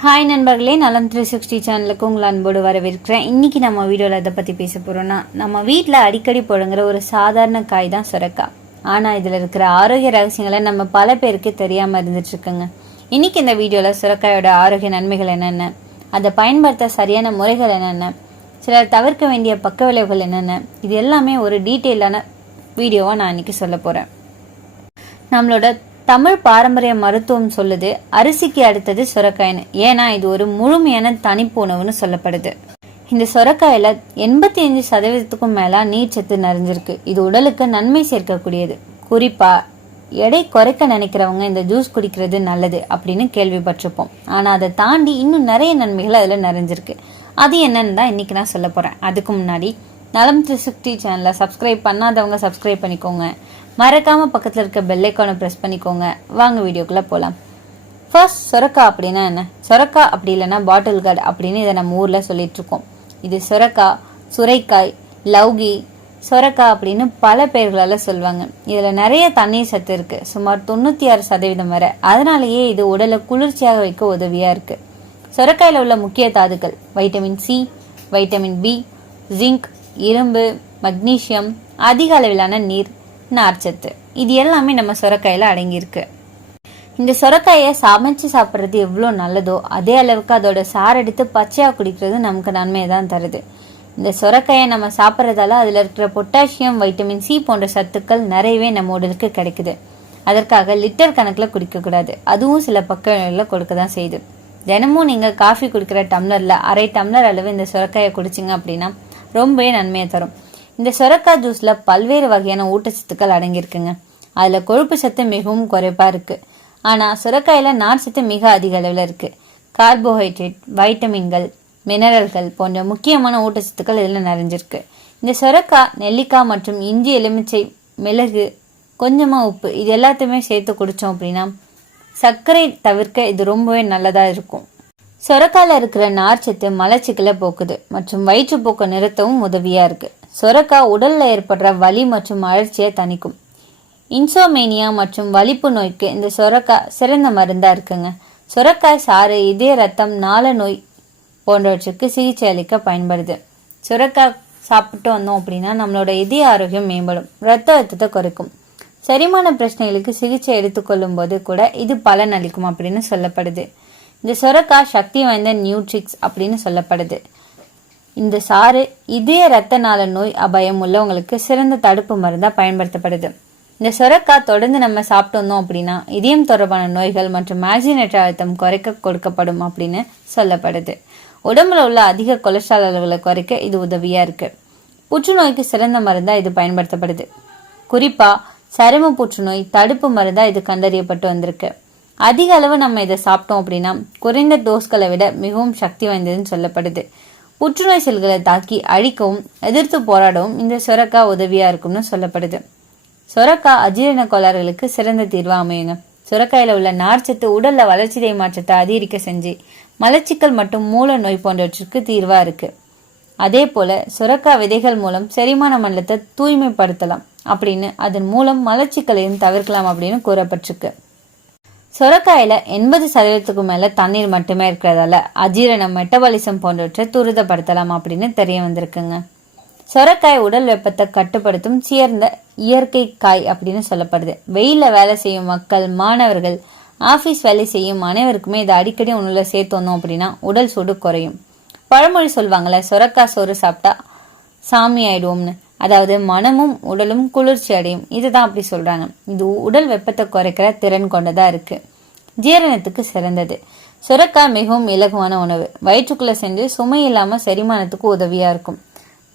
Hi நண்பர்களே, நலம் 360 சேனலுக்கு உங்களை அன்போடு வரவேற்கிறேன். இன்னைக்கு நம்ம வீடியோவில் எதை பற்றி பேச போகிறோம்னா, நம்ம வீட்டில் அடிக்கடி புழங்குற ஒரு சாதாரண காய் தான் சுரைக்காய். ஆனால் இதில் இருக்கிற ஆரோக்கிய ரகசியங்களை நம்ம பல பேருக்கு தெரியாமல் இருந்துட்டுருக்குங்க. இன்னைக்கு இந்த வீடியோவில் சுரைக்காயோட ஆரோக்கிய நன்மைகள் என்னென்ன, அதை பயன்படுத்த சரியான முறைகள் என்னென்ன, சிலர் தவிர்க்க வேண்டிய பக்க விளைவுகள் என்னென்ன, இது எல்லாமே ஒரு டீட்டெயிலான வீடியோவாக நான் இன்னைக்கு சொல்ல போகிறேன். நம்மளோட தமிழ் பாரம்பரிய மருத்துவம் சொல்லுது அரிசிக்கு அடுத்தது சுரைக்காய்னு. ஏன்னா இது ஒரு முழுமையான தனிப்பு உணவுன்னு சொல்லப்படுது. இந்த சுரைக்காயில 85% மேல நீர்ச்சத்து நிறைஞ்சிருக்கு. இது உடலுக்கு நன்மை சேர்க்கக்கூடியது. குறிப்பா எடை குறைக்க நினைக்கிறவங்க இந்த ஜூஸ் குடிக்கிறது நல்லது அப்படின்னு கேள்விப்பட்டிருப்போம். ஆனா அதை தாண்டி இன்னும் நிறைய நன்மைகள் அதுல நிறைஞ்சிருக்கு. அது என்னன்னு தான் இன்னைக்கு நான் சொல்ல போறேன். அதுக்கு முன்னாடி நலம் 360 சேனலை சப்ஸ்கிரைப் பண்ணாதவங்க சப்ஸ்கிரைப் பண்ணிக்கோங்க. மறக்காம பக்கத்தில் இருக்க பெல் ஐக்கானை ப்ரெஸ் பண்ணிக்கோங்க. வாங்க வீடியோக்குள்ள போகலாம். ஃபர்ஸ்ட், சுரைக்காய் அப்படின்னா என்ன? சுரைக்காய் அப்படி இல்லைன்னா பாட்டில் கார்டு அப்படின்னு இதை நம்ம ஊர்ல சொல்லிட்டு இருக்கோம். இது சுரைக்காய், சுரைக்காய், லவ்கி, சுரைக்காய் அப்படின்னு பல பெயர்களால சொல்லுவாங்க. இதுல நிறைய தண்ணீர் சத்து இருக்கு, சுமார் 96% வரை. அதனாலேயே இது உடலை குளிர்ச்சியாக வைக்க உதவியா இருக்கு. சுரைக்காயில உள்ள முக்கிய தாதுக்கள் vitamin C, vitamin B, zinc, இரும்பு, மக்னீசியம், அதிக அளவிலான நீர், நார்ச்சத்து, இது எல்லாமே நம்ம சுரைக்காயில அடங்கியிருக்கு. இந்த சுரைக்காயை சமைச்சு சாப்பிட்றது எவ்வளோ நல்லதோ அதே அளவுக்கு அதோட சாறு எடுத்து பச்சையா குடிக்கிறது நமக்கு நன்மையை தான் தருது. இந்த சுரைக்காயை நம்ம சாப்பிட்றதால அதுல இருக்கிற பொட்டாசியம், வைட்டமின் சி போன்ற சத்துக்கள் நிறையவே நம்ம உடலுக்கு கிடைக்குது. அதற்காக லிட்டர் கணக்கில் குடிக்க கூடாது. அதுவும் சில பக்க விளைவுகளை கொடுக்க தான் செய்யுது. தினமும் நீங்க காஃபி குடிக்கிற டம்ளர்ல அரை டம்ளர் அளவு இந்த சுரைக்காயை குடிச்சிங்க அப்படின்னா ரொம்பவே நன்மையை தரும். இந்த சுரைக்காய் ஜூஸ்ல பல்வேறு வகையான ஊட்டச்சத்துக்கள் அடங்கியிருக்குங்க. அதுல கொழுப்பு சத்து மிகவும் குறைப்பா இருக்கு. ஆனா சுரைக்காயில நார் சத்து மிக அதிக அளவுல இருக்கு. கார்போஹைட்ரேட், வைட்டமின்கள், மினரல்கள் போன்ற முக்கியமான ஊட்டச்சத்துக்கள் இதுல நிறைஞ்சிருக்கு. இந்த சுரைக்காய், நெல்லிக்காய் மற்றும் இஞ்சி, எலுமிச்சை, மிளகு, கொஞ்சமா உப்பு, இது எல்லாத்தையுமே சேர்த்து குடிச்சோம் அப்படின்னா சர்க்கரை தவிர்க்க இது ரொம்பவே நல்லதா இருக்கும். சுரைக்காயில இருக்கிற நார்ச்சத்து மலச்சிக்கலை போக்குது மற்றும் வயிற்றுப்போக்கை நிறுத்தவும் உதவியா இருக்கு. சுரைக்காய் உடல்ல ஏற்படுற வலி மற்றும் அழற்சியை தணிக்கும். இன்சோமேனியா மற்றும் வலிப்பு நோய்க்கு இந்த சுரைக்காய் சிறந்த மருந்தா இருக்குங்க. சுரைக்காய் சாறு இதய, ரத்தம், நாள நோய் போன்றவற்றுக்கு சிகிச்சை அளிக்க பயன்படுது. சுரைக்காய் சாப்பிட்டு வந்தோம் அப்படின்னா நம்மளோட இதய ஆரோக்கியம் மேம்படும், ரத்த அழுத்தத்தை குறைக்கும். செரிமான பிரச்சனைகளுக்கு சிகிச்சை எடுத்துக்கொள்ளும் போது கூட இது பலன் அளிக்கும் அப்படின்னு சொல்லப்படுது. இந்த சுரைக்காய் சக்தி வாய்ந்த நியூட்ரிக்ஸ் அப்படின்னு சொல்லப்படுது. இந்த சாறு இதய, ரத்த நாள நோய் அபாயம் உள்ளவங்களுக்கு சிறந்த தடுப்பு மருந்தா பயன்படுத்தப்படுது. இந்த சுரைக்காய் தொடர்ந்து நம்ம சாப்பிட்டு வந்தோம் அப்படின்னா இதயம் தொடர்பான நோய்கள் மற்றும் ஆக்சிஜனேற்ற அழுத்தம் குறைக்க கொடுக்கப்படும் அப்படின்னு சொல்லப்படுது. உடம்புல உள்ள அதிக கொலஸ்ட்ரால் அளவுகளை குறைக்க இது உதவியா இருக்கு. புற்றுநோய்க்கு சிறந்த மருந்தா இது பயன்படுத்தப்படுது. குறிப்பா சரும புற்றுநோய் தடுப்பு மருந்தா இது கண்டறியப்பட்டு வந்திருக்கு. அதிக அளவு நம்ம இதை சாப்பிட்டோம் அப்படின்னா குறைந்த டோஸ்களை விட மிகவும் சக்தி வாய்ந்ததுன்னு சொல்லப்படுது. புற்றுநோய் செல்களை தாக்கி அழிக்கவும் எதிர்த்து போராடவும் இந்த சுரைக்காய் உதவியா இருக்கும்னு சொல்லப்படுது. சுரைக்காய் அஜீரண கோளாறுகளுக்கு சிறந்த தீர்வா அமையுங்க. சுரைக்காயில உள்ள நார்ச்சத்து உடல்ல வளர்ச்சிதை மாற்றத்தை அதிகரிக்க செஞ்சு மலச்சிக்கல் மற்றும் மூல நோய் போன்றவற்றிற்கு தீர்வா இருக்கு. அதே போல சுரைக்காய் விதைகள் மூலம் செரிமான மண்டலத்தை தூய்மைப்படுத்தலாம் அப்படின்னு, அதன் மூலம் மலச்சிக்கலையும் தவிர்க்கலாம் அப்படின்னு கூறப்பட்டிருக்கு. சுரைக்காயில 80% மேல தண்ணீர் மட்டுமே இருக்கிறதால அஜீரணம், மெட்டபாலிசம் போன்றவற்றை துரிதப்படுத்தலாம் அப்படின்னு தெரிய வந்திருக்குங்க. சுரைக்காய் உடல் வெப்பத்தை கட்டுப்படுத்தும் சேர்ந்த இயற்கை காய் அப்படின்னு சொல்லப்படுது. வெயில வேலை செய்யும் மக்கள், மாணவர்கள், ஆபீஸ் வேலை செய்யும் அனைவருக்குமே இதை அடிக்கடி உணவுல சேர்த்து வந்தோம் அப்படின்னா உடல் சூடு குறையும். பழமொழி சொல்வாங்கல்ல, சுரைக்காய் சோறு சாப்பிட்டா சாமி ஆயிடுவோம்னு. அதாவது மனமும் உடலும் குளிர்ச்சி அடையும். இதுதான் அப்படி சொல்றாங்க. இது உடல் வெப்பத்தை குறைக்கிற திறன் கொண்டதா இருக்கு. ஜீரணத்துக்கு சிறந்தது. சுரைக்காய் மிகவும் இலகுவான உணவு. வயிற்றுக்குள்ள சென்று சுமை இல்லாம செரிமானத்துக்கு உதவியா இருக்கும்.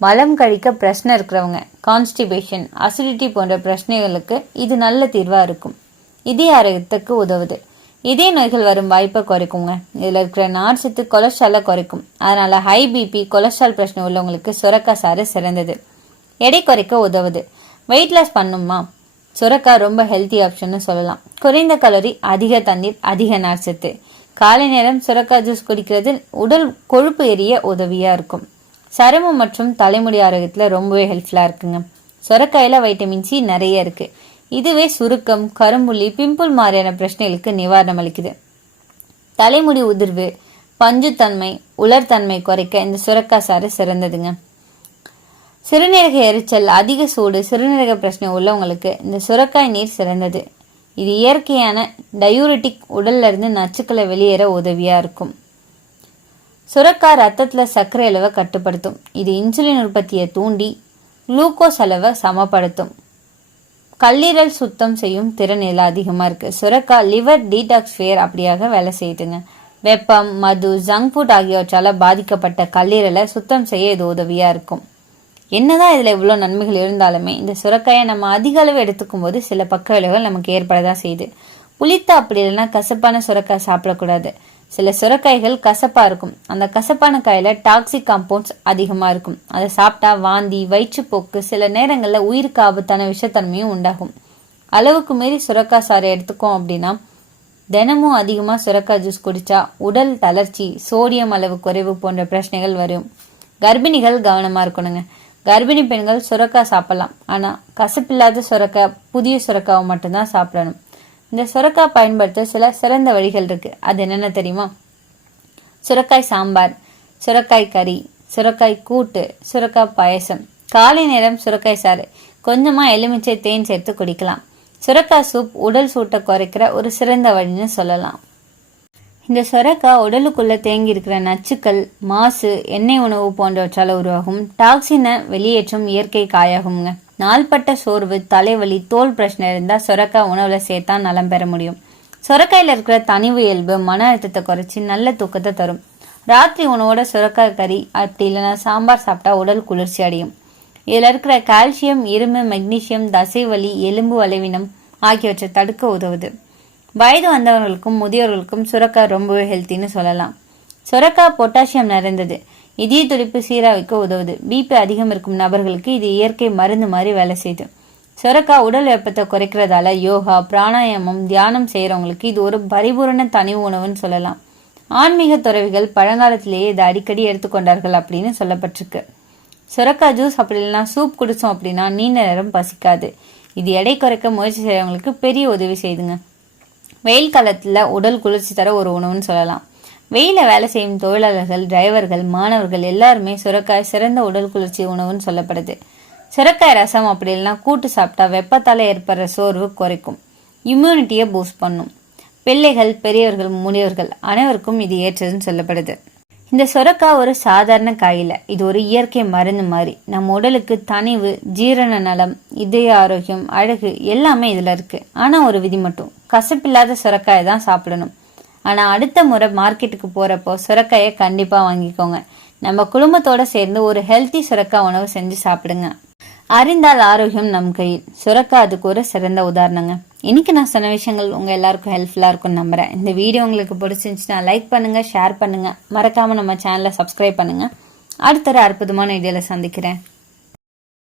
மலம் கழிக்க பிரச்சனை இருக்கிறவங்க, கான்ஸ்டிபேஷன், அசிடிட்டி போன்ற பிரச்சனைகளுக்கு இது நல்ல தீர்வா இருக்கும். இதய ஆரோக்கியத்துக்கு உதவுது. இதய நோய்கள் வரும் வாய்ப்பை குறைக்குங்க. இதுல இருக்கிற நார்ச்சத்து கொலஸ்ட்ராலை குறைக்கும். அதனால ஹை பிபி, கொலஸ்ட்ரால் பிரச்சனை உள்ளவங்களுக்கு சுரைக்காய் சாறு சிறந்தது. எடை குறைக்க உதவுது. வெயிட் லாஸ் பண்ணுமா, சுரைக்காய் ரொம்ப ஹெல்த்தி ஆப்ஷன் சொல்லலாம். குறைந்த கலோரி, அதிக தண்ணீர், அதிக நார்ச்சத்து. காலை நேரம் சுரைக்காய் ஜூஸ் குடிக்கிறது உடல் கொழுப்பு எரிய உதவியா இருக்கும். சருமம் மற்றும் தலைமுடி ஆரோக்கியத்துல ரொம்பவே ஹெல்ப்ஃபுல்லா இருக்குங்க. சுரைக்காயில வைட்டமின் சி நிறைய இருக்கு. இதுவே சுருக்கம், கரும்புள்ளி, பிம்பிள் மாதிரியான பிரச்சனைகளுக்கு நிவாரணம் அளிக்குது. தலைமுடி உதிர்வு, பஞ்சுத்தன்மை, உலர்தன்மை குறைக்க இந்த சுரக்காய் சாறு சிறந்ததுங்க. சிறுநீரக எரிச்சல், அதிக சூடு, சிறுநீரக பிரச்சனை உள்ளவங்களுக்கு இந்த சுரக்காய் நீர் சிறந்தது. இது இயற்கையான டயூரிட்டிக், உடல்ல இருந்து நச்சுக்களை வெளியேற உதவியா இருக்கும். சுரக்காய் ரத்தத்துல சர்க்கரை அளவை கட்டுப்படுத்தும். இது இன்சுலின் உற்பத்தியை தூண்டி குளுக்கோஸ் அளவை சமப்படுத்தும். கல்லீரல் சுத்தம் செய்யும் திறன் எல்லாம் அதிகமா இருக்கு. சுரக்காய் லிவர் டீடாக்ஸ்ஃபையர் அப்படியாக வேலை செய்யுதுங்க. வெப்பம், மது, ஜங்க் ஃபுட் ஆகியவற்றால பாதிக்கப்பட்ட கல்லீரலை சுத்தம் செய்ய இது உதவியா இருக்கும். என்னதான் இதுல இவ்வளவு நன்மைகள் இருந்தாலுமே இந்த சுரக்காயை நம்ம அதிக அளவு எடுத்துக்கும் போது சில பக்க விளைவுகள் நமக்கு ஏற்படதான் செய்யுது. புளித்த அப்படி இல்லைன்னா கசப்பான சுரக்காய் சாப்பிடக்கூடாது. சில சுரக்காய்கள் கசப்பா இருக்கும். அந்த கசப்பான காயில டாக்ஸிக் காம்பவுண்ட்ஸ் அதிகமா இருக்கும். அதை சாப்பிட்டா வாந்தி, வயிற்றுப்போக்கு, சில நேரங்கள்ல உயிருக்கு ஆபத்தான விஷத்தன்மையும் உண்டாகும். அளவுக்கு மீறி சுரக்காய் சாறு எடுத்துக்கோம் அப்படின்னா, தினமும் அதிகமா சுரக்காய் ஜூஸ் குடிச்சா உடல் தளர்ச்சி, சோடியம் அளவு குறைவு போன்ற பிரச்சனைகள் வரும். கர்ப்பிணிகள் கவனமா இருக்கணுங்க. கர்ப்பிணி பெண்கள் சுரக்காய் சாப்பிடலாம், ஆனா கசப்பில்லாத சுரக்காய், புதிய சுரக்காவை மட்டும்தான் சாப்பிடணும். இந்த சுரக்காய் பயன்படுத்த சில சிறந்த வழிகள் இருக்கு. அது என்னென்ன தெரியுமா? சுரக்காய் சாம்பார், சுரக்காய் கறி, சுரக்காய் கூட்டு, சுரக்காய் பாயசம். காலை நேரம் சுரக்காய் சாறு, கொஞ்சமா எலுமிச்சை தேன் சேர்த்து குடிக்கலாம். சுரக்காய் சூப் உடல் சூட்டை குறைக்கிற ஒரு சிறந்த வழின்னு சொல்லலாம். இந்த சுரக்காய் உடலுக்குள்ள தேங்கி இருக்கிற நச்சுக்கள், மாசு, எண்ணெய் உணவு போன்றவற்றால உருவாகும் டாக்ஸினை வெளியேற்றும் இயற்கை காயாகுங்க. நாள்பட்ட சோர்வு, தலைவலி, தோல் பிரச்சனை இருந்தா சுரக்காய் உணவுல சேர்த்தா நலம் பெற முடியும். சுரக்காயில இருக்கிற தனிவு இயல்பு மன அழுத்தத்தை குறைச்சி நல்ல தூக்கத்தை தரும். ராத்திரி உணவோட சுரக்காய் கறி அப்படி இல்லைன்னா சாம்பார் சாப்பிட்டா உடல் குளிர்ச்சி அடையும். இதுல இருக்கிற கால்சியம், இரும்பு, மெக்னீசியம் தசை வலி, எலும்பு வளைவினம் ஆகியவற்றை தடுக்க உதவுது. வயது வந்தவர்களுக்கும் முதியோர்களுக்கும் சுரக்காய் ரொம்பவே ஹெல்த்தின்னு சொல்லலாம். சுரக்காய் பொட்டாசியம் நிறைந்தது. இதய துடிப்பு சீராவிக்க உதவுது. பிபி அதிகம் இருக்கும் நபர்களுக்கு இது இயற்கை மருந்து மாதிரி வேலை செய்யுது. சுரக்காய் உடல் வெப்பத்தை குறைக்கிறதால யோகா, பிராணாயாமம், தியானம் செய்யறவங்களுக்கு இது ஒரு பரிபூரண தனி உணவுன்னு சொல்லலாம். ஆன்மீக துறவிகள் பழங்காலத்திலேயே இதை அடிக்கடி எடுத்துக்கொண்டார்கள் அப்படின்னு சொல்லப்பட்டிருக்கு. சுரக்காய் ஜூஸ் அப்படி இல்லைன்னா சூப் குடிச்சோம் அப்படின்னா நீண்ட நேரம் பசிக்காது. இது எடை குறைக்க முயற்சி செய்யறவங்களுக்கு பெரிய உதவி செய்யுதுங்க. வெயில் காலத்துல உடல் குளிர்ச்சி தர ஒரு உணவுன்னு சொல்லலாம். வெயில வேலை செய்யும் தொழிலாளர்கள், டிரைவர்கள், மாணவர்கள் எல்லாருமே சுரக்காய் சிறந்த உடல் குளிர்ச்சி உணவுன்னு சொல்லப்படுது. சுரக்காய் ரசம் அப்படி இல்லைன்னா கூட்டு சாப்பிட்டா வெப்பத்தால ஏற்படுற சோர்வு குறைக்கும். இம்யூனிட்டியை பூஸ்ட் பண்ணும். பிள்ளைகள், பெரியவர்கள், முதியவர்கள் அனைவருக்கும் இது ஏற்றதுன்னு சொல்லப்படுது. இந்த சுரக்காய் ஒரு சாதாரண காயில, இது ஒரு இயற்கை மருந்து மாதிரி. நம்ம உடலுக்கு தனிவு, ஜீரண நலம், இதய ஆரோக்கியம், அழகு எல்லாமே இதுல இருக்கு. ஆனா ஒரு விதி மட்டும், கசப்பில்லாத சுரக்காயை தான் சாப்பிடணும். ஆனா அடுத்த முறை மார்க்கெட்டுக்கு போறப்போ சுரக்காயை கண்டிப்பா வாங்கிக்கோங்க. நம்ம குடும்பத்தோட சேர்ந்து ஒரு ஹெல்த்தி சுரக்காய் உணவு செஞ்சு சாப்பிடுங்க. அறிந்தால் ஆரோக்கியம் நம் கையில். சுரக்காய் அதுக்கு ஒரு சிறந்த உதாரணங்க. இன்னைக்கு நான் சொன்ன விஷயங்கள் உங்க எல்லாருக்கும் ஹெல்ப்ஃபுல்லா இருக்கும்னு நம்புறேன். இந்த வீடியோ உங்களுக்கு பிடிச்சிருந்துச்சுன்னா லைக் பண்ணுங்க, ஷேர் பண்ணுங்க, மறக்காம நம்ம சேனலை சப்ஸ்கிரைப் பண்ணுங்க. அடுத்த ஒரு அற்புதமான வீடியோல சந்திக்கிறேன்.